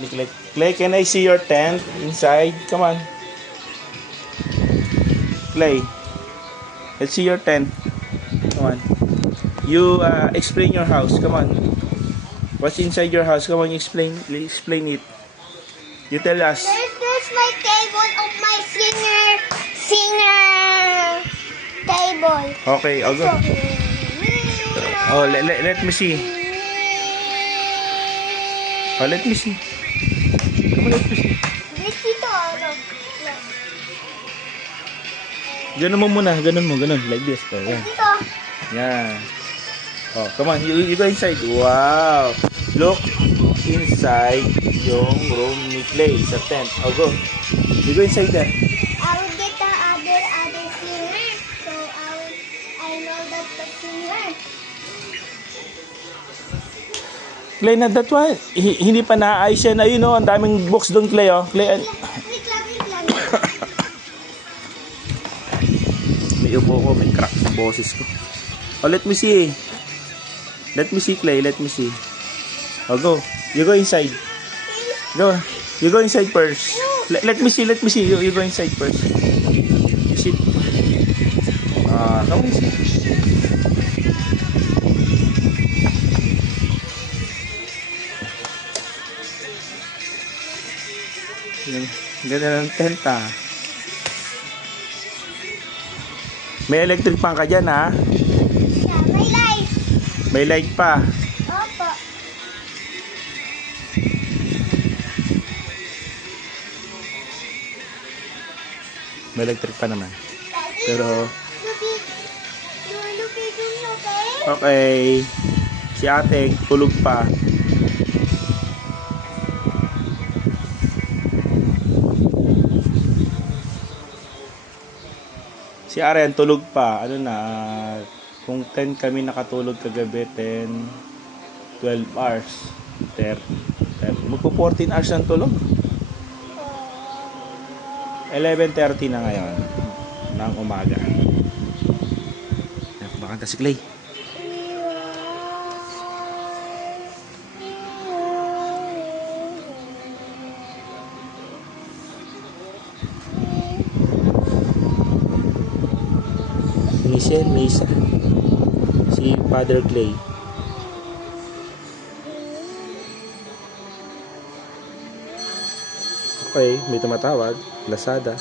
ni Clay. Clay, can I see your tent inside? Come on. Clay, let's see your tent. Come on. You explain your house. Come on. What's inside your house? Come on, explain it. You tell us. There's my table of my singer table. Okay, I'll go. Oh, let me see. Oh, let me see. Come on, let me see. Dito, ano? Ganun mo muna, ganun mo, ganun. Like this. Oh, yan. Dito. Yan. Oh, come on, you go inside. Wow. Look inside yung room ni Clay sa tent. Oh, go. You go inside there. I will get the other singer. So I know that the singer. Clay, na that one. Hindi pa naayos yan. Ayun, oh, ang daming books doon, Clay, oh. Clay, Wait lang. may upo ko, may crack sa boses ko. Oh, let me see. Let me see, Clay. Let me see. Oh, go. You go inside. Go. You go inside first. Let me see. You go inside first. You sit. Come on, sit. Ganda ng tent, ah. May electric fan ka dyan, ha? Yeah, may light. May light pa. Opo. May electric pa naman. Pero, Location, okay? okay. Si ate, tulog pa. Si Aren, tulog pa. Ano na, kung 10 kami nakatulog kagabi, 10, 12 hours. 30. Magpo 14 hours ng tulog. 11:30 na ngayon ng umaga. Bakanta si Clay. Michelle, Mesa. Si Father Clay. Okay, may tumatawag. Lazada.